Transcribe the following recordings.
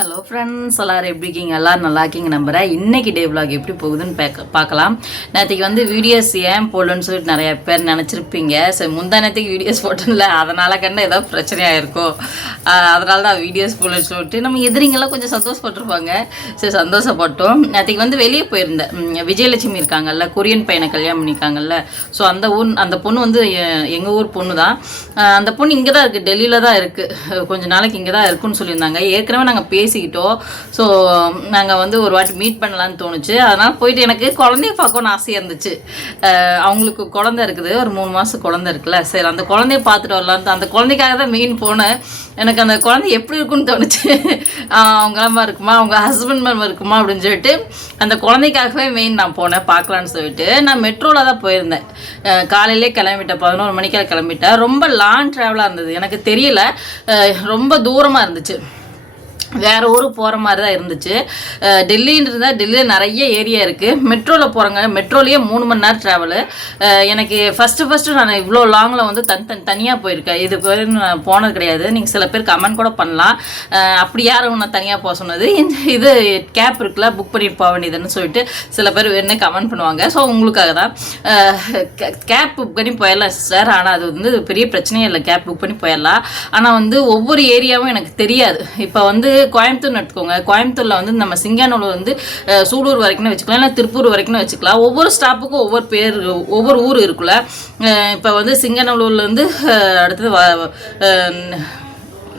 Hello friends எல்லாரும் எப்படி இருக்கீங்க? எல்லோரும் நல்லா இருக்கீங்க நம்புறேன். இன்றைக்கி டே விலாக் எப்படி போகுதுன்னு பார்க்க பார்க்கலாம். நேற்றுக்கு வந்து வீடியோஸ் ஏன் போடலன்னு சொல்லிட்டு நிறையா பேர் நினச்சிருப்பீங்க. ஸோ முந்தா நேற்றுக்கு வீடியோஸ் போட்டோம்ல அதனால கண்ட ஏதோ பிரச்சனையாக இருக்கும் அதனால தான் வீடியோஸ் போடலன்னு சொல்லிட்டு நம்ம எதிரிங்கெல்லாம் கொஞ்சம் சந்தோஷப்பட்டிருப்பாங்க. சரி சந்தோஷப்பட்டோம். நேற்றுக்கு வந்து வெளியே போயிருந்தேன். விஜயலட்சுமி இருக்காங்கல்ல கொரியன் பையனை கல்யாணம் பண்ணியிருக்காங்கல்ல. ஸோ அந்த ஊர் அந்த பொண்ணு வந்து எங்கள் ஊர் பொண்ணு தான். அந்த பொண்ணு இங்கே தான் இருக்குது டெல்லியில் தான் இருக்குது கொஞ்ச நாளைக்கு இங்கே தான் இருக்குன்னு சொல்லியிருந்தாங்க. ஏற்கனவே நாங்கள் பேசிக்கிட்டோம் ஸோ நாங்கள் வந்து ஒரு வாட்டி மீட் பண்ணலான்னு தோணுச்சு. அதனால் போயிட்டு எனக்கு குழந்தைய பார்க்கணும்னு ஆசையாக இருந்துச்சு. அவங்களுக்கு குழந்தை இருக்குது. ஒரு மூணு மாதம் குழந்தை இருக்குல்ல. சரி அந்த குழந்தைய பார்த்துட்டு வரலான்னு அந்த குழந்தைக்காக தான் மெயின் போனேன். எனக்கு அந்த குழந்தை எப்படி இருக்குன்னு தோணுச்சு. ஆஹ் அவங்க அம்மா இருக்குமா? அவங்க ஹஸ்பண்ட் மேம் இருக்குமா? அப்படின்னு சொல்லிட்டு அந்த குழந்தைக்காகவே மெயின் நான் போனேன். பார்க்கலான்னு சொல்லிட்டு. நான் மெட்ரோவில் தான் போயிருந்தேன். காலையிலே கிளம்பிட்டேன். பதினோரு மணிக்கெல்லாம் கிளம்பிட்டேன். ரொம்ப லாங் ட்ராவலாக இருந்தது. எனக்கு தெரியல. ரொம்ப தூரமாக இருந்துச்சு. வேற ஊருக்கு போகிற மாதிரி தான் இருந்துச்சு. அஹ் டெல்லின்னு இருந்தால் டெல்லியில் நிறைய ஏரியா இருக்குது மெட்ரோவில் போகிறேங்க மெட்ரோலேயே மூணு மணி நேரம் ட்ராவலு எனக்கு ஃபஸ்ட்டு ஃபஸ்ட்டு நான் இவ்வளோ லாங்கில் வந்து தனி தனி தனியாக போயிருக்கேன். இது வரைக்கும் நான் போனது கிடையாது. நீங்கள் சில பேர் கமெண்ட் கூட பண்ணலாம். அப்படி யாரும் நான் தனியாக போக சொன்னது? இது கேப் இருக்குல்ல புக் பண்ணிட்டு போக வேண்டியதுன்னு சொல்லிட்டு சில பேர் என்ன கமெண்ட் பண்ணுவாங்க. ஸோ உங்களுக்காக தான். கேப் புக் பண்ணி போயிடலாம் சார் ஆனால் அது வந்து பெரிய பிரச்சனையே இல்லை. கேப் புக் பண்ணி போயிடலாம். ஆனால் வந்து ஒவ்வொரு ஏரியாவும் எனக்கு தெரியாது. இப்போ வந்து கோயம்புத்தூர் எடுத்துக்கோங்க. கோயம்புத்தூரில் வந்து நம்ம சிங்கானூர் வந்து சூலூர் வரைக்கும் வச்சுக்கலாம் இல்லை திருப்பூர் வரைக்கும் வச்சுக்கலாம். ஒவ்வொரு ஸ்டாப்புக்கும் ஒவ்வொரு பேர் ஒவ்வொரு ஊர் இருக்குல்ல. இப்போ வந்து சிங்கநல்லூர்லேருந்து அடுத்தது வ-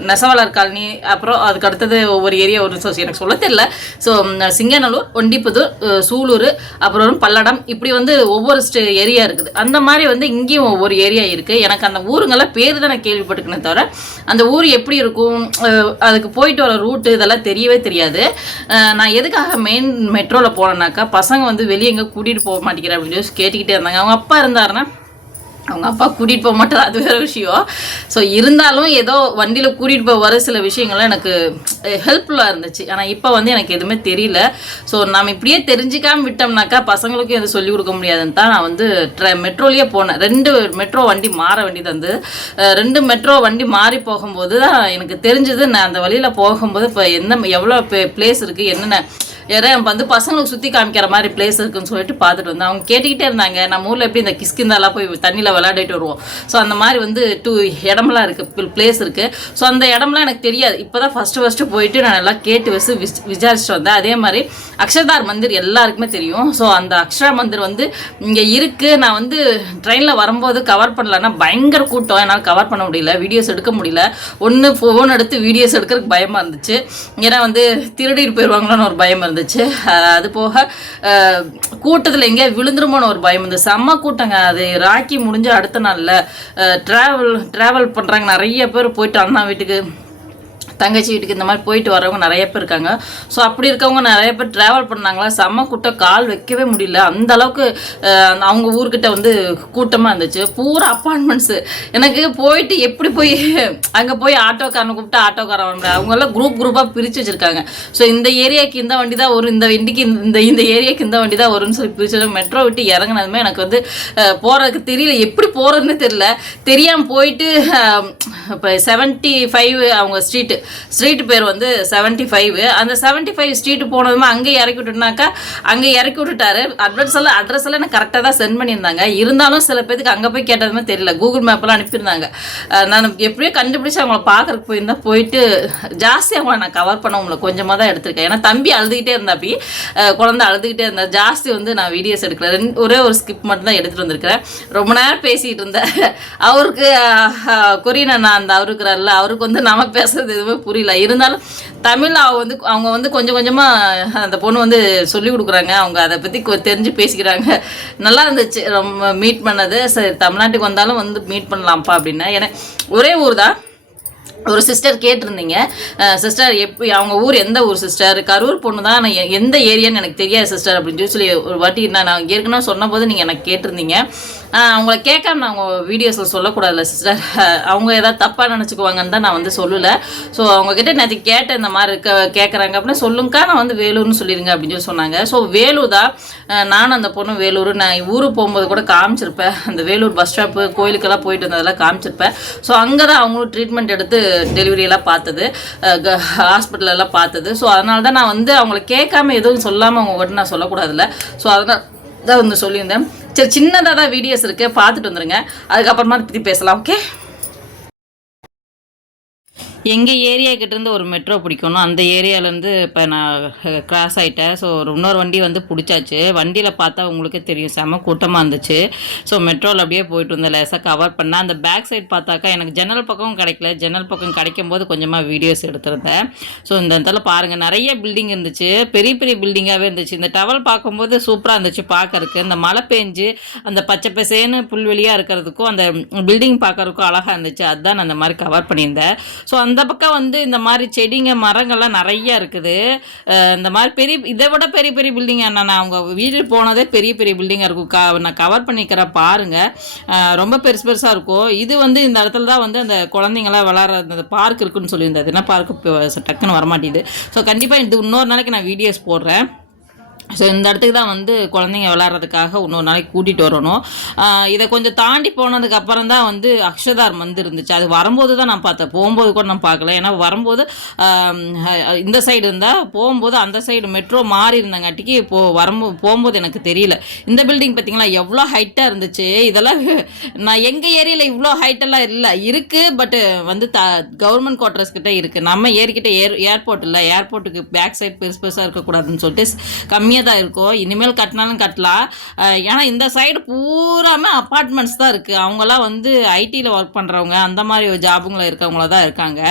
நெசவாளர் காலனி அப்புறம் அதுக்கு அடுத்தது ஒவ்வொரு ஏரியா ஒரு so எனக்கு சொல்ல தெரியல. ஸோ சிங்கநல்லூர் ஒண்டிப்புதூர் சூலூர் அப்புறம் பல்லடம் இப்படி வந்து ஒவ்வொரு ஸ்டே ஏரியா இருக்குது. அந்த மாதிரி வந்து இங்கேயும் ஒவ்வொரு ஏரியா இருக்குது எனக்கு அந்த ஊருங்கெல்லாம் பேர் தான் நான் கேள்விப்பட்டுக்கணும் தவிர அந்த ஊர் எப்படி இருக்கும்? அதுக்கு போயிட்டு வர ரூட்டு இதெல்லாம் தெரியவே தெரியாது. நான் எதுக்காக மெயின் மெட்ரோவில் போனேன்னாக்கா பசங்க வந்து வெளியே எங்கே கூட்டிகிட்டு போக மாட்டேங்கிறேன் அப்படின்னு சொல்லி கேட்டுக்கிட்டே இருந்தாங்க. அவங்க அப்பா இருந்தாருன்னா அவங்க அப்பா கூட்டிகிட்டு போக மாட்டார். அது வேறு விஷயம். ஸோ இருந்தாலும் ஏதோ வண்டியில் கூட்டிகிட்டு போக வர சில விஷயங்கள்லாம் எனக்கு eh, ஹெல்ப்ஃபுல்லாக இருந்துச்சு. ஆனால் இப்போ வந்து எனக்கு எதுவுமே தெரியல. ஸோ நம்ம இப்படியே தெரிஞ்சிக்காமல் விட்டோம்னாக்கா பசங்களுக்கும் எதுவும் சொல்லிக் கொடுக்க முடியாதுன்னு தான் நான் வந்து ட்ர மெட்ரோலேயே போனேன். ரெண்டு மெட்ரோ வண்டி மாற வண்டி தந்து eh, ரெண்டு மெட்ரோ வண்டி மாறி போகும்போது தான் எனக்கு தெரிஞ்சது நான் அந்த வழியில் போகும்போது இப்போ என்ன எவ்வளோ பிளேஸ் இருக்குது என்னென்ன ஏன்னா வந்து பசங்களுக்கு சுற்றி காமிக்கிற மாதிரி பிளேஸ் இருக்குன்னு சொல்லிட்டு பார்த்துட்டு வந்தேன் அவங்க கேட்டுக்கிட்டே இருந்தாங்க. நம்ம ஊரில் எப்படி இந்த கிஸ்கிந்தாலாம் போய் தண்ணியில் விளையாடிட்டு வருவோம். ஸோ அந்த மாதிரி வந்து டூ இடம்லாம் இருக்குது பிளேஸ் இருக்குது ஸோ அந்த இடம்லாம் எனக்கு தெரியாது. இப்போ தான் ஃபஸ்ட்டு ஃபஸ்ட்டு போயிட்டு நான் நல்லா கேட்டு வச்சு விசாரிச்சுட்டு வந்தேன். அதே மாதிரி அக்ஷர்தார் மந்திர் எல்லாருக்குமே தெரியும். ஸோ அந்த அக்ஷரா மந்திர் வந்து இங்கே இருக்குது நான் வந்து ட்ரெயினில் வரும்போது கவர் பண்ணலன்னா பயங்கர கூட்டம். என்னால் கவர் பண்ண முடியல. வீடியோஸ் எடுக்க முடியல. ஒன்று ஃபோன் எடுத்து வீடியோஸ் எடுக்கிறதுக்கு பயமாக இருந்துச்சு. ஏன்னா வந்து திருடிட்டு போயிடுவாங்களோன்னு ஒரு பயம் இருந்துச்சு. இருந்துச்சு அது போக கூட்டத்தில் எங்கேயா விழுந்துருமோன்னு ஒரு பயம் இந்த செம்ம கூட்டங்க. அது ராக்கி முடிஞ்ச அடுத்த நாளில் ட்ராவல் ட்ராவல் பண்ணுறாங்க நிறைய பேர் போயிட்டு அண்ணா வீட்டுக்கு. தங்கச்சி வீட்டுக்கு இந்த மாதிரி போயிட்டு வரவங்க நிறைய பேர் இருக்காங்க. ஸோ அப்படி இருக்கவங்க நிறைய பேர் ட்ராவல் பண்ணாங்களா? செம்ம கூட்டம் கால் வைக்கவே முடியல. அந்த அளவுக்கு அவங்க ஊர்கிட்ட வந்து கூட்டமாக இருந்துச்சு. பூரா அப்பார்ட்மெண்ட்ஸு எனக்கு போயிட்டு எப்படி போய் அங்கே போய் ஆட்டோக்காரனை கூப்பிட்டு ஆட்டோக்காரன் வர முடியாது அவங்கெல்லாம் குரூப் குரூப்பாக பிரித்து வச்சுருக்காங்க. ஸோ இந்த ஏரியாவுக்கு இந்த வண்டி தான் வரும். இந்த வண்டிக்கு இந்த- இந்த ஏரியாவுக்கு இந்த வண்டி தான் வரும்னு சொல்லி பிரிச்சு மெட்ரோ விட்டு இறங்குனதுமே எனக்கு வந்து போகிறதுக்கு தெரியல. எப்படி போகிறதுன்னு தெரியல. தெரியாமல் போயிட்டு இப்போ செவன்ட்டி ஃபைவ் அவங்க ஸ்ட்ரீட்டு ஸ்ட்ரீட் பேர் வந்து செவன்ட்டி ஃபைவ் அந்த செவன்ட்டி ஃபைவ் ஸ்ட்ரீட் போனதுமே அங்கே இறக்கி விட்டுனாக்கா அங்கே இறக்கி விட்டுட்டாரு. அட்ரஸ் எல்லாம் அட்ரஸ் எல்லாம் எனக்கு கரெக்டாக தான் சென்ட் பண்ணியிருந்தாங்க. இருந்தாலும் சில பேருக்கு அங்கே போய் கேட்டதுமே தெரியல. கூகுள் மேப்லாம் அனுப்பியிருந்தாங்க. நான் எப்படியோ கண்டுபிடிச்சி அவங்கள பார்க்குறக்கு போயிருந்தா போயிட்டு ஜாஸ்தி அவங்கள நான் கவர் பண்ண உங்களை கொஞ்சமாக தான் எடுத்திருக்கேன். ஏன்னா தம்பி அழுதுகிட்டே இருந்தாப்பி குழந்தை அழுதுகிட்டே இருந்தா ஜாஸ்தி வந்து நான் வீடியோஸ் எடுக்கல. ரெண்டு ஒரே ஒரு ஸ்கிப் மட்டும் தான் எடுத்துகிட்டு வந்திருக்கிறேன். ரொம்ப நேரம் பேசிகிட்டு இருந்தேன். அவருக்கு கொரியன் அண்ணா அந்த அவருக்குறாருல அவருக்கு வந்து நம்ம பேசுறது எதுவுமே புரியல. இருந்தாலும் தமிழ் அவங்க வந்து அவங்க வந்து கொஞ்சம் கொஞ்சமாக அந்த பொண்ணு வந்து சொல்லி கொடுக்குறாங்க. அவங்க அதை பற்றி தெரிஞ்சு பேசிக்கிறாங்க. நல்லா இருந்துச்சு. ரொம்ப மீட் பண்ணது. சரி தமிழ்நாட்டுக்கு வந்தாலும் வந்து மீட் பண்ணலாம்ப்பா அப்படின்னா. ஏன்னா ஒரே ஊர் தான். ஒரு சிஸ்டர் கேட்டிருந்தீங்க. சிஸ்டர் எப்படி அவங்க ஊர் எந்த ஊர் சிஸ்டர் கரூர் பொண்ணு தான் நான் எ- எந்த ஏரியான்னு எனக்கு தெரியாது சிஸ்டர் அப்படின்னு சொல்லி சொல்லி ஒரு வாட்டி நான் நான் ஏற்கனவே சொன்னபோது நீங்கள் எனக்கு கேட்டிருந்தீங்க. அவங்கள கேட்காம நான் அவங்க வீடியோஸில் சொல்லக்கூடாதுல்ல சிஸ்டர் அவங்க ஏதாவது தப்பாக நினச்சிக்குவாங்கன்னு தான் நான் வந்து சொல்லலை. ஸோ அவங்கக்கிட்ட நேற்று கேட்டேன் இந்த மாதிரி இருக்க கேட்குறாங்க அப்படின்னு சொல்லுங்கக்கா நான் வந்து வேலூர்னு சொல்லிடுங்க அப்படின்னு சொல்லி சொன்னாங்க. ஸோ வேலூர் தான் நானும் அந்த பொண்ணு வேலூர். நான் ஊருக்கு போகும்போது கூட காமிச்சிருப்பேன். அந்த வேலூர் பஸ் ஸ்டாப்பு கோயிலுக்கெல்லாம் போயிட்டு வந்ததெல்லாம் காமிச்சிருப்பேன். ஸோ அங்கே தான் அவங்களும் ட்ரீட்மெண்ட் எடுத்து டெலிவரியெல்லாம் பார்த்தது. ஹாஸ்பிட்டலெல்லாம் பார்த்தது. ஸோ அதனால தான் நான் வந்து அவங்கள கேட்காம எதுவும் சொல்லாமல் உங்ககிட்ட நான் சொல்லக்கூடாதுல்ல. ஸோ அதனால் தான் வந்து சொல்லியிருந்தேன். சரி சின்னதாக தான் வீடியோஸ் இருக்குது பார்த்துட்டு வந்துருங்க. அதுக்கப்புறமா அதை பற்றி பேசலாம் ஓகே எங்கள் ஏரியா கிட்டேருந்து ஒரு மெட்ரோ பிடிக்கணும். அந்த ஏரியாலேருந்து இப்போ நான் கிராஸ் ஆகிட்டேன் ஸோ ஒரு இன்னொரு வண்டி வந்து பிடிச்சாச்சு. வண்டியில் பார்த்தா உங்களுக்கே தெரியும். செம கூட்டமாக இருந்துச்சு. ஸோ மெட்ரோவில் அப்படியே போயிட்டு இருந்தேன் லேசாக கவர் பண்ணேன். அந்த பேக் சைட் பார்த்தாக்கா எனக்கு ஜன்னல் பக்கமும் கிடைக்கல. ஜன்னல் பக்கம் கிடைக்கும் போது கொஞ்சமாக வீடியோஸ் எடுத்திருந்தேன். ஸோ இந்த இடத்துல பாருங்கள் நிறைய பில்டிங் இருந்துச்சு. பெரிய பெரிய பில்டிங்காகவே இருந்துச்சு. இந்த டவல் பார்க்கும்போது சூப்பராக இருந்துச்சு பார்க்கறதுக்கு. இந்த மழை பெஞ்சு அந்த பச்சை பசேன்னு புல்வெளியாக இருக்கிறதுக்கும் அந்த பில்டிங் பார்க்கறதுக்கும் அழகாக இருந்துச்சு. அதுதான் நான் அந்த மாதிரி கவர் பண்ணியிருந்தேன். ஸோ அந்த பக்கம் வந்து இந்த மாதிரி செடிங்க மரங்கள்லாம் நிறைய இருக்குது. இந்த மாதிரி பெரிய இதை விட பெரிய பெரிய பில்டிங் நான் அவங்க வீடு போனதே பெரிய பெரிய பில்டிங்காக இருக்கும். க நான் கவர் பண்ணிக்கிறேன் பாருங்கள் ரொம்ப பெருசு பெருசாக இருக்கும். இது வந்து இந்த இடத்துல தான் வந்து அந்த குழந்தைங்களாம் விளாட்ற அந்த பார்க் இருக்குன்னு சொல்லியிருந்தது என்ன பார்க்கு டக்குன்னு வரமாட்டேது ஸோ கண்டிப்பாக இது இன்னொரு நாளைக்கு நான் வீடியோஸ் போடுறேன். ஸோ இந்த இடத்துக்கு தான் வந்து குழந்தைங்க விளாட்றதுக்காக இன்னொரு நாளைக்கு கூட்டிகிட்டு வரணும். இதை கொஞ்சம் தாண்டி போனதுக்கு அப்புறம் தான் வந்து அக்ஷதார் வந்து இருந்துச்சு. அது வரும்போது தான் நான் பார்த்தேன். போகும்போது கூட நான் பார்க்கல. ஏன்னா வரும்போது இந்த சைடு இருந்தால் போகும்போது அந்த சைடு மெட்ரோ மாறி இருந்தங்காட்டிக்கு இப்போ வரும்போது போகும்போது எனக்கு தெரியல. இந்த பில்டிங் பார்த்திங்களா எவ்வளோ ஹைட்டாக இருந்துச்சு. இதெல்லாம் நான் எங்கள் ஏரியாவில் இவ்வளோ ஹைட்டெல்லாம் இல்லை. இருக்குது பட்டு வந்து த கவர்மெண்ட் குவார்டர்ஸ் கிட்டே இருக்குது நம்ம ஏரிக்கிட்ட ஏர் ஏர்போர்ட் இல்லை. ஏர்போர்ட்டுக்கு பேக் சைடு பெருசு பெருசாக இருக்கக்கூடாதுன்னு சொல்லிட்டு கம்மியாக தான் இருக்கும் இனிமேல் கட்டினாலும் கட்டலாம். ஏன்னா இந்த சைடு பூராமே அப்பார்ட்மெண்ட்ஸ் தான் இருக்குது அவங்களாம் வந்து ஐடியில் ஒர்க் பண்ணுறவங்க அந்த மாதிரி ஜாபுங்களை இருக்கவங்கள தான் இருக்காங்க.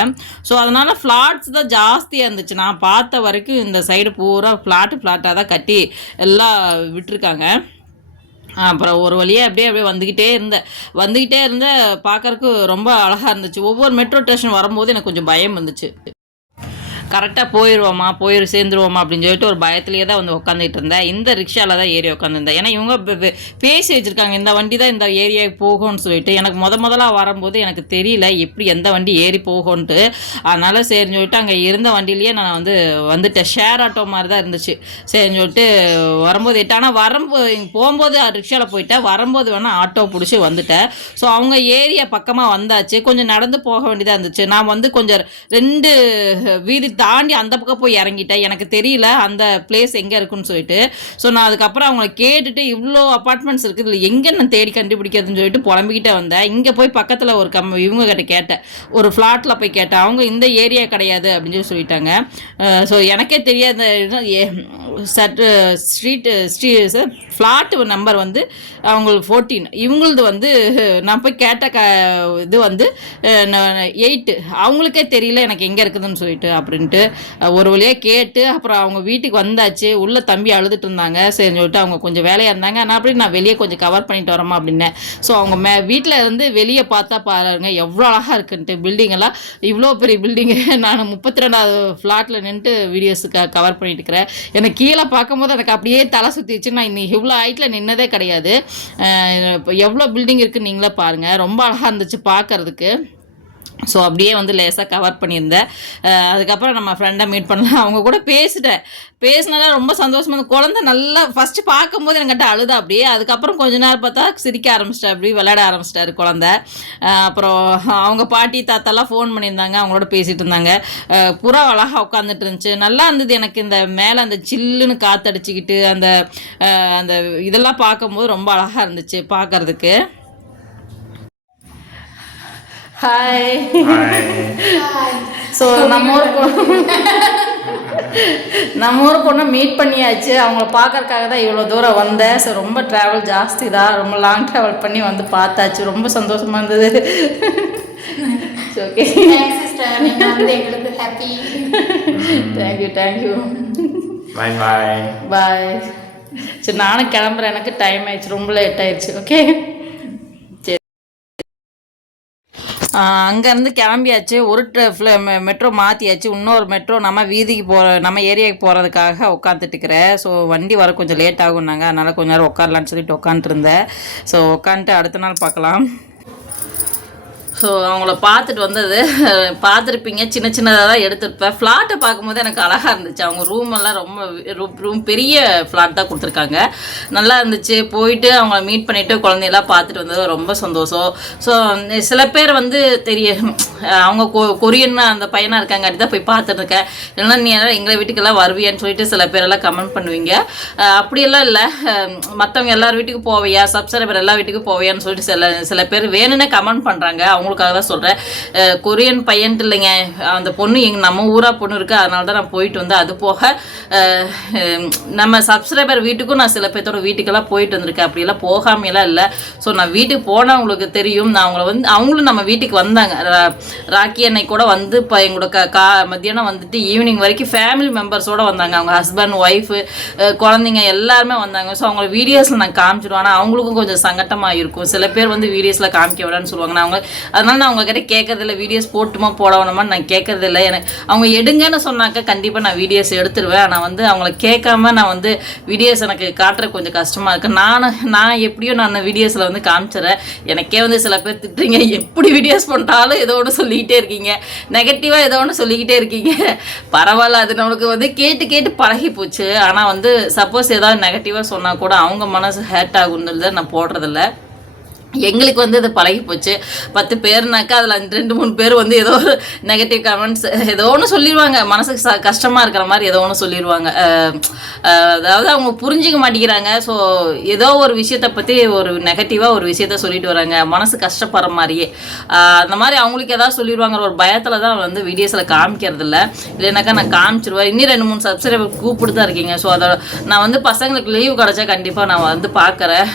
ஸோ அதனால் ஃப்ளாட்ஸ் தான் ஜாஸ்தியாக இருந்துச்சு. நான் பார்த்த வரைக்கும் இந்த சைடு பூரா ஃப்ளாட்டு ஃப்ளாட்டாக தான் கட்டி எல்லாம் விட்டுருக்காங்க. அப்புறம் ஒரு வழியாக அப்படியே அப்படியே வந்துக்கிட்டே இருந்தேன் வந்துக்கிட்டே இருந்த பார்க்கறக்கு ரொம்ப அழகாக இருந்துச்சு. ஒவ்வொரு மெட்ரோ ஸ்டேஷன் வரும்போது எனக்கு கொஞ்சம் பயம் இருந்துச்சு கரெக்டாக போயிடுவோமா போயிரு சேர்ந்துருவோமா அப்படின்னு சொல்லிட்டு ஒரு பயத்துலேயே தான் வந்து உட்காந்துட்டு இருந்தேன். இந்த ரிக்ஷாவில் தான் ஏறி உட்காந்துருந்தேன் ஏன்னா இவங்க பே- பேசி வச்சுருக்காங்க. இந்த வண்டி தான் இந்த ஏரியாவுக்கு போகும்னு சொல்லிட்டு எனக்கு முத முதலாக வரும்போது எனக்கு தெரியல எப்படி எந்த வண்டி ஏறி போகும்ன்ட்டு. அதனால் சரின்னு சொல்லிட்டு அங்கே இருந்த வண்டியிலேயே நான் வந்து வந்துட்டேன். ஷேர் ஆட்டோ மாதிரி தான் இருந்துச்சு. சரின்னு சொல்லிட்டு வரும்போது எட்டு ஆனால் வரும்போது போகும்போது ரிக்ஷாவில் போயிட்டேன். வரும்போது வேணால் ஆட்டோ பிடிச்சி வந்துட்டேன். ஸோ அவங்க ஏரியா பக்கமாக வந்தாச்சு. கொஞ்சம் நடந்து போக வேண்டியதாக இருந்துச்சு. நான் வந்து கொஞ்சம் ரெண்டு வீதி தாண்டி அந்த பக்கம் போய் இறங்கிட்டேன். எனக்கு தெரியல அந்த பிளேஸ் எங்கே இருக்குன்னு சொல்லிட்டு. ஸோ நான் அதுக்கப்புறம் அவங்கள கேட்டுட்டு இவ்வளோ அப்பார்ட்மெண்ட்ஸ் இருக்குது இதில் எங்கே நான் தேடி கண்டுபிடிக்கிறதுன்னு சொல்லிட்டு புலம்பிக்கிட்டே வந்தேன். இங்கே போய் பக்கத்தில் ஒரு கம் இவங்க கிட்ட கேட்டேன். ஒரு ஃப்ளாட்டில் போய் கேட்டேன். அவங்க இந்த ஏரியா கிடையாது அப்படின்னு சொல்லி சொல்லிட்டாங்க. ஸோ எனக்கே தெரியாத சட் ஸ்ட்ரீட்டு ஸ்ட்ரீ ஃப்ளாட்டு நம்பர் வந்து அவங்களுக்கு ஃபோர்டீன் இவங்களது வந்து நான் போய் கேட்ட க இது வந்து எயிட்டு அவங்களுக்கே தெரியல எனக்கு எங்கே இருக்குதுன்னு சொல்லிட்டு அப்படின்ட்டு அப்படின்ட்டு ஒரு வழியாக கேட்டு அப்புறம் அவங்க வீட்டுக்கு வந்தாச்சு உள்ளே தம்பி அழுதுட்டு இருந்தாங்க. சரின்னு சொல்லிட்டு அவங்க கொஞ்சம் வேலையாக இருந்தாங்க. நான் அப்படி நான் வெளியே கொஞ்சம் கவர் பண்ணிட்டு வரோமா அப்படின்னேன். ஸோ அவங்க மே வீட்டில் இருந்து வெளியே பார்த்தா பாருங்க எவ்வளோ அழகாக இருக்குன்ட்டு. பில்டிங்கெல்லாம் இவ்வளோ பெரிய பில்டிங்கு நான் முப்பத்தி ரெண்டாவது ஃப்ளாட்டில் நின்றுட்டு வீடியோஸுக்கு கவர் பண்ணிட்டு இருக்கிறேன். எனக்கு கீழே பார்க்கும்போது எனக்கு அப்படியே தலை சுற்றிச்சு நான் இன்னும் இவ்வளோ ஹைட்டில் நின்னதே கிடையாது. இப்போ எவ்வளோ பில்டிங் இருக்குன்னு நீங்களே பாருங்கள் ரொம்ப அழகாக இருந்துச்சு பார்க்கறதுக்கு. ஸோ அப்படியே வந்து லேசாக கவர் பண்ணியிருந்தேன். அதுக்கப்புறம் நம்ம ஃப்ரெண்டை மீட் பண்ணலாம். அவங்க கூட பேசிட்டேன். பேசினதா ரொம்ப சந்தோஷமாக இருந்தது. குழந்தை நல்லா ஃபஸ்ட்டு பார்க்கும்போது என்கிட்ட அழுதா அப்படியே அதுக்கப்புறம் கொஞ்ச நேரம் பார்த்தா சிரிக்க ஆரம்பிச்சிட்டா அப்படி விளையாட ஆரம்பிச்சிட்டாரு குழந்தை. அப்புறம் அவங்க பாட்டி தாத்தாலாம் ஃபோன் பண்ணியிருந்தாங்க. அவங்களோட பேசிகிட்டு இருந்தாங்க. புறா அழகாக உட்காந்துட்டு இருந்துச்சு. நல்லா இருந்தது எனக்கு இந்த மேலே அந்த சில்லுன்னு காற்றடிச்சிக்கிட்டு அந்த அந்த இதெல்லாம் பார்க்கும்போது ரொம்ப அழகாக இருந்துச்சு பார்க்கறதுக்கு. ஹாய் ஸோ நம்ம ஊர் பொண்ணு நம்ம ஊர் பொண்ணை மீட் பண்ணியாச்சு. அவங்கள பார்க்கறதுக்காக தான் இவ்வளோ தூரம் வந்தேன். ஸோ ரொம்ப ட்ராவல் ஜாஸ்தி தான். ரொம்ப லாங் ட்ராவல் பண்ணி வந்து பார்த்தாச்சு. ரொம்ப சந்தோஷமா இருந்தது. ஓகே எங்களுக்கு happy thank you thank you Bye bye. Bye சரி நானும் கிளம்புறேன். எனக்கு டைம் ஆயிடுச்சு. ரொம்ப லேட் ஆயிடுச்சு. ஓகே அங்கேருந்து கிளம்பியாச்சு ஒரு மெட்ரோ மாற்றியாச்சு இன்னொரு மெட்ரோ நம்ம வீதிக்கு போகிற நம்ம ஏரியாவுக்கு போகிறதுக்காக உட்காந்துட்டுக்கிறேன் ஸோ வண்டி வர கொஞ்சம் லேட் ஆகும்னாங்க. அதனால் கொஞ்ச நேரம் உட்காரலான்னு சொல்லிட்டு உட்காந்துட்டு இருந்தேன். ஸோ உட்காந்துட்டு அடுத்த நாள் பார்க்கலாம். ஸோ அவங்கள பார்த்துட்டு வந்தது பார்த்துருப்பீங்க. சின்ன சின்னதாக தான் எடுத்திருப்பேன். ஃப்ளாட்டை பார்க்கும்போது எனக்கு அழகாக இருந்துச்சு. அவங்க ரூம் எல்லாம் ரொம்ப ரூம் ரூம் பெரிய ஃப்ளாட் தான் கொடுத்துருக்காங்க. நல்லா இருந்துச்சு. போயிட்டு அவங்கள மீட் பண்ணிவிட்டு குழந்தையெல்லாம் பார்த்துட்டு வந்தது. ரொம்ப சந்தோஷம். ஸோ சில பேர் வந்து தெரிய அவங்க கொ கொரியன் அந்த பையனாக இருக்காங்க தான் போய் பார்த்துருக்கேன் இருக்கேன். இல்லைன்னா நீ எல்லாம் எங்களை வீட்டுக்கெல்லாம் வருவியான்னு சொல்லிட்டு சில பேரெல்லாம் கமெண்ட் பண்ணுவீங்க. அப்படியெல்லாம் இல்லை. மற்றவங்க எல்லார் வீட்டுக்கு போவையா? சப்ஸ்கிரைபர் எல்லா வீட்டுக்கும் போவியான்னு சொல்லிட்டு சில சில பேர் வேணும்னே கமெண்ட் பண்ணுறாங்க அவங்க அவங்களுக்காக தான் சொல்கிறேன் கொரியன் பையன்ட்டு இல்லைங்க. அந்த பொண்ணு எங்கள் நம்ம ஊரா பொண்ணு இருக்குது அதனால தான் நான் போயிட்டு வந்தேன். அது போக நம்ம சப்ஸ்கிரைபர் வீட்டுக்கும் நான் சில பேர்த்தோட வீட்டுக்கெல்லாம் போயிட்டு வந்திருக்கேன். அப்படியெல்லாம் போகாமையெல்லாம் இல்லை. ஸோ நான் வீட்டுக்கு போனவங்களுக்கு தெரியும். நான் அவங்கள வந்து அவங்களும் நம்ம வீட்டுக்கு வந்தாங்க. ரா- ராக்கி அன்னை கூட வந்து இப்போ எங்களோட க கா மத்தியானம் வந்துட்டு ஈவினிங் வரைக்கும் ஃபேமிலி மெம்பர்ஸோடு வந்தாங்க. அவங்க ஹஸ்பண்ட் ஒய்ஃபு குழந்தைங்க எல்லாருமே வந்தாங்க. ஸோ அவங்கள வீடியோஸில் நான் காமிச்சிடுவேன். ஆனால் அவங்களுக்கும் கொஞ்சம் சங்கட்டமாக இருக்கும் சில பேர் வந்து வீடியோஸில் காமிக்க விடான்னு சொல்லுவாங்க. நான் அவங்க அதனால நான் உங்ககிட்ட கேட்கறதில்ல வீடியோஸ் போட்டுமா போடணுமா நான் கேட்கறதில்ல எனக்கு அவங்க எடுங்கன்னு சொன்னாக்க கண்டிப்பாக நான் வீடியோஸ் எடுத்துருவேன். ஆனால் வந்து அவங்கள கேட்காம நான் வந்து வீடியோஸ் எனக்கு காட்டுற கொஞ்சம் கஷ்டமாக இருக்குது நான் நான் எப்படியோ நான் அந்த வீடியோஸில் வந்து காமிச்சிடுறேன். எனக்கே வந்து சில பேர் திட்டுறீங்க. எப்படி வீடியோஸ் பண்ணிட்டாலும் ஏதோ ஒன்று சொல்லிக்கிட்டே இருக்கீங்க. நெகட்டிவாக ஏதோ ஒன்று சொல்லிக்கிட்டே இருக்கீங்க. பரவாயில்ல அது நம்மளுக்கு வந்து கேட்டு கேட்டு பழகி போச்சு ஆனால் வந்து சப்போஸ் ஏதாவது நெகட்டிவாக சொன்னால் கூட அவங்க மனசு ஹேர்ட் ஆகுன்றது நான் போடுறதில்ல. எங்களுக்கு வந்து அது பழகி போச்சு. பத்து பேர்னாக்கா அதில் ரெண்டு மூணு பேர் வந்து ஏதோ ஒரு நெகட்டிவ் கமெண்ட்ஸ் ஏதோ ஒன்று சொல்லிடுவாங்க மனசுக்கு ச கஷ்டமாக இருக்கிற மாதிரி ஏதோ ஒன்று சொல்லிடுவாங்க அதாவது அவங்க புரிஞ்சிக்க மாட்டேங்கிறாங்க. ஸோ ஏதோ ஒரு விஷயத்தை பற்றி ஒரு நெகட்டிவாக ஒரு விஷயத்த சொல்லிட்டு வராங்க. மனசு கஷ்டப்படுற மாதிரியே. அந்த மாதிரி அவங்களுக்கு ஏதாவது சொல்லிடுவாங்கிற ஒரு பயத்தில் தான் வந்து வீடியோஸில் காமிக்கிறது இல்லை. இல்லைனாக்கா நான் காமிச்சிருவேன். இன்னும் ரெண்டு மூணு சப்ஸ்கிரைபர் கூப்பிட்டு தான் இருக்கீங்க. ஸோ அதை நான் வந்து பசங்களுக்கு லீவ் கிடச்சா கண்டிப்பாக நான் வந்து பார்க்குறேன்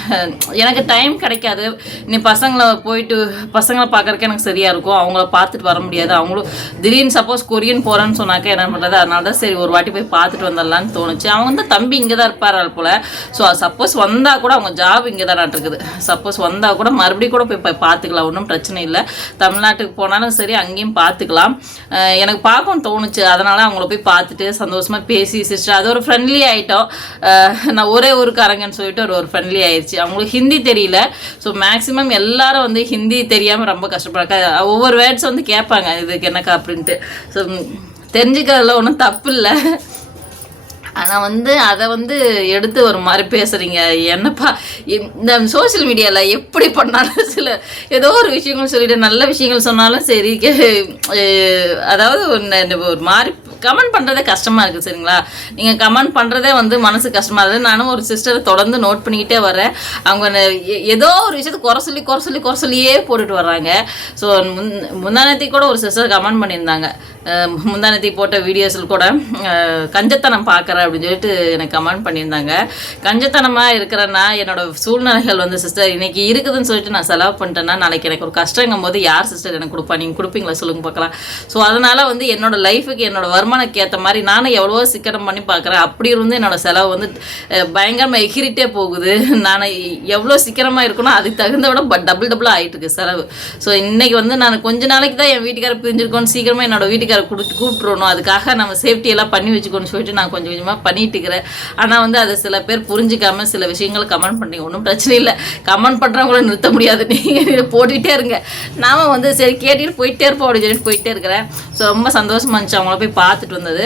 எனக்கு டைம் கிடைக்காது. நீ பசங்களை போயிட்டு பசங்களை பார்க்கறக்கு எனக்கு சரியாக இருக்கும். அவங்கள பார்த்துட்டு வர முடியாது. அவங்களும் திடீர்னு சப்போஸ் கொரியன் போகிறேன்னு சொன்னாக்க என்ன பண்ணுறது அதனால தான் சரி ஒரு வாட்டி போய் பார்த்துட்டு வந்துடலான்னு தோணுச்சு. அவங்க வந்து தம்பி இங்கே தான் இருப்பார் போல். ஸோ சப்போஸ் வந்தால் கூட அவங்க ஜாப் இங்கே தான் இருக்குது சப்போஸ் வந்தால் கூட மறுபடியும் கூட போய் போய் பார்த்துக்கலாம். ஒன்றும் பிரச்சனை இல்லை. தமிழ்நாட்டுக்கு போனாலும் சரி அங்கேயும் பார்த்துக்கலாம். எனக்கு பார்க்கணும்னு தோணுச்சு. அதனால் அவங்கள போய் பார்த்துட்டு சந்தோஷமாக பேசி சிஸ்டர் அது ஒரு ஃப்ரெண்ட்லி ஆகிட்டோம் நான் ஒரே ஊருக்காரங்கன்னு சொல்லிட்டு ஒரு ஒரு ஃப்ரெண்ட்லி ஆயிடுச்சு அவங்களுக்கு ஹிந்தி தெரியல. ஸோ மேக்ஸிமம் எல்லாரும் வந்து ஹிந்தி தெரியாமல் ரொம்ப கஷ்டப்படுறாங்க. ஒவ்வொரு வேர்ட்ஸ் வந்து கேட்பாங்க இதுக்கு என்னக்கா அப்படின்ட்டு. ஸோ தெரிஞ்சுக்கிறதுல ஒன்றும் தப்பு இல்லை ஆனால் வந்து அதை வந்து எடுத்து ஒரு மாதிரி பேசுகிறீங்க என்னப்பா இந்த சோஷியல் மீடியாவில் எப்படி பண்ணாலும் சில ஏதோ ஒரு விஷயங்கள் சொல்லிட்டு நல்ல விஷயங்கள் சொன்னாலும் சரி அதாவது ஒன்று ஒரு மாதிரி கமெண்ட் பண்ணுறதே கஷ்டமாக இருக்குது சரிங்களா? நீங்கள் கமெண்ட் பண்ணுறதே வந்து மனசு கஷ்டமாக இருக்குது நானும் ஒரு சிஸ்டரை தொடர்ந்து நோட் பண்ணிக்கிட்டே வரேன் அவங்க எ- ஏதோ ஒரு விஷயத்தை குறை சொல்லி குறை சொல்லி குறை சொல்லியே போட்டுட்டு வர்றாங்க. ஸோ முன் முந்தானத்தி கூட ஒரு சிஸ்டர் கமெண்ட் பண்ணியிருந்தாங்க. முந்தானத்தி போட்ட வீடியோஸில் கூட கஞ்சத்தனம் பார்க்குறேன் அப்படின்னு சொல்லிட்டு எனக்கு கமெண்ட் பண்ணியிருந்தாங்க. கஞ்சத்தனமாக இருக்கிறேன்னா என்னோட சூழ்நிலைகள் வந்து சிஸ்டர் இன்றைக்கி இருக்குதுன்னு சொல்லிட்டு நான் செலவு பண்ணிட்டேன்னா நாளைக்கு எனக்கு ஒரு கஷ்டங்கும் போது யார் சிஸ்டர் எனக்கு கொடுப்பா? நீங்கள் கொடுப்பீங்களா? சொல்லுங்க பார்க்கலாம். ஸோ அதனால் வந்து என்னோடய லைஃபுக்கு என்னோடய வருமானக்கு ஏற்ற மாதிரி நானும் எவ்வளவோ சிக்கனம் பண்ணி பார்க்குறேன் அப்படி இருந்து என்னோட செலவு வந்து பயங்கரமாக எகிரிட்டே போகுது. நான் எவ்வளோ சிக்கனமாக இருக்கணும் அதுக்கு தகுந்த விட பட் டபுள் டபுளாக ஆகிட்டு இருக்கு செலவு. ஸோ இன்றைக்கி வந்து நான் கொஞ்ச நாளைக்கு தான் என் வீட்டுக்காரர் பிரிஞ்சிருக்கோன்னு சீக்கிரமாக என்னோடய வீட்டுக்காரர் கொடுத்து கூப்பிட்ருணும் அதுக்காக நம்ம சேஃப்டியெல்லாம் பண்ணி வச்சுக்கோன்னு சொல்லிட்டு நான் கொஞ்சம் கொஞ்சமாக பண்ணிட்டு இருக்கிறேன். ஆனால் வந்து அதை சில பேர் புரிஞ்சிக்காமல் சில விஷயங்களை கமெண்ட் பண்ணி ஒன்றும் பிரச்சனை இல்லை. கமெண்ட் பண்ணுறவங்கள நிறுத்த முடியாது. நீங்கள் போட்டுக்கிட்டே இருங்க. நாம வந்து சரி கேட்டுட்டு போயிட்டே இருப்போம் அப்படின்னு சொல்லிட்டு போயிட்டே இருக்கிறேன். ஸோ ரொம்ப சந்தோஷமாக இருந்துச்சு. அவங்கள போய் பார்த்துட்டு வந்தது.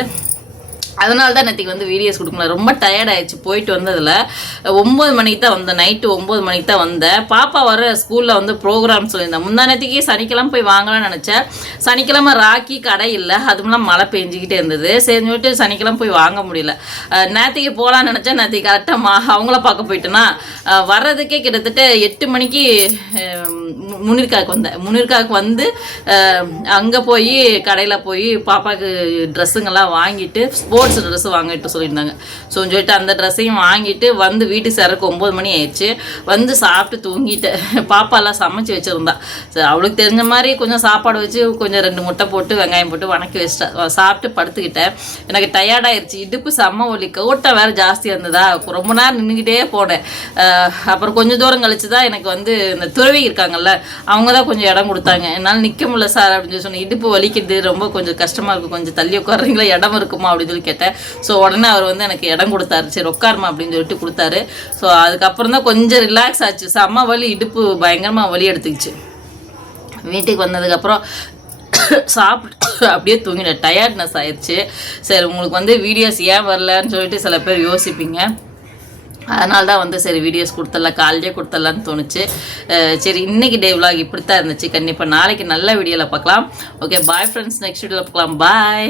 அதனால தான் நேற்றுக்கு வந்து வீடியோஸ் கொடுக்கல ரொம்ப டயர்ட் ஆயிடுச்சு. போயிட்டு வந்ததில் ஒம்பது மணிக்கு தான் வந்தேன். நைட்டு ஒம்பது மணிக்கு தான் வந்தேன். பாப்பா வர ஸ்கூலில் வந்து ப்ரோக்ராம் சொல்லியிருந்தேன் முந்தா நேற்றுக்கே சனிக்கிழமை போய் வாங்கலாம்னு நினச்சேன். சனிக்கிழமை ராக்கி கடை இல்லை. அதுமெல்லாம் மழை பெஞ்சிக்கிட்டே இருந்தது. சரி சொல்லிட்டு சனிக்கிழமை போய் வாங்க முடியல. நேற்றுக்கு போகலான்னு நினச்சேன். நேற்றுக்கு கரெக்டாக மா அவங்கள பார்க்க போயிட்டேன்னா வர்றதுக்கே கிட்டத்தட்ட எட்டு மணிக்கு மு- முனிர்காவுக்கு வந்தேன். முனிர்காவுக்கு வந்து அங்கே போய் கடையில் போய் பாப்பாவுக்கு ட்ரெஸ்ஸுங்கெல்லாம் வாங்கிட்டு ஸ்போர்ட்ஸ் ட்ரெஸ் வாங்கிட்டு சொல்லியிருந்தாங்க. ஸோ சொல்லிட்டு அந்த ட்ரெஸ்ஸையும் வாங்கிட்டு வந்து வீட்டு சேரக்கு ஒம்பது மணி ஆயிடுச்சு. வந்து சாப்பிட்டு தூங்கிட்டேன் பாப்பாலாம் சமைச்சு வச்சுருந்தா. சரி அவளுக்கு தெரிஞ்ச மாதிரி கொஞ்சம் சாப்பாடு வச்சு கொஞ்சம் ரெண்டு முட்டை போட்டு வெங்காயம் போட்டு வணக்கி வச்சுட்டேன் சாப்பிட்டு படுத்துக்கிட்டேன். எனக்கு டயர்டாயிருச்சு இடுப்பு செம்ம ஒலி கூட்டம் வேறு ஜாஸ்தியாக இருந்ததா? ரொம்ப நேரம் நின்றுக்கிட்டே போனேன். அப்புறம் கொஞ்சம் தூரம் கழிச்சு தான் எனக்கு வந்து இந்த துறவி இருக்காங்கல்ல அவங்க தான் கொஞ்சம் இடம் கொடுத்தாங்க. என்னால் நிற்க முடியல சார் அப்படின்னு சொல்லி சொன்னேன். இடுப்பு வலிக்கிறது ரொம்ப கொஞ்சம் கஷ்டமாக இருக்கும் கொஞ்சம் தள்ளி உட்காருறீங்களா? இடம் இருக்குமா? அப்படின்னு சொல்லி கேட்டேன். ஸோ உடனே அவர் வந்து எனக்கு இடம் கொடுத்தாரு. சரி உட்காருமா அப்படின்னு சொல்லிட்டு கொடுத்தாரு. ஸோ அதுக்கப்புறம் தான் கொஞ்சம் ரிலாக்ஸ் ஆச்சு. செம்ம வலி இடுப்பு பயங்கரமாக வலி எடுத்துக்கிச்சு. வீட்டுக்கு வந்ததுக்கப்புறம் சாப்பிட்டு அப்படியே தூங்கிட்டேன். டயர்ட்னஸ் ஆயிடுச்சு சரி உங்களுக்கு வந்து வீடியோஸ் ஏன் வரலன்னு சொல்லிட்டு சில பேர் யோசிப்பீங்க. அதனால தான் வந்து சரி வீடியோஸ் கொடுத்துடலாம் காலையிலே கொடுத்துடலான்னு தோணுச்சு. சரி இன்னைக்கு டே விலாக் இப்படி தான் இருந்துச்சு. கண்டிப்பாக நாளைக்கு நல்ல வீடியோவில் பார்க்கலாம். ஓகே பாய் ஃப்ரெண்ட்ஸ் நெக்ஸ்ட் வீடியோவில் பார்க்கலாம். பாய்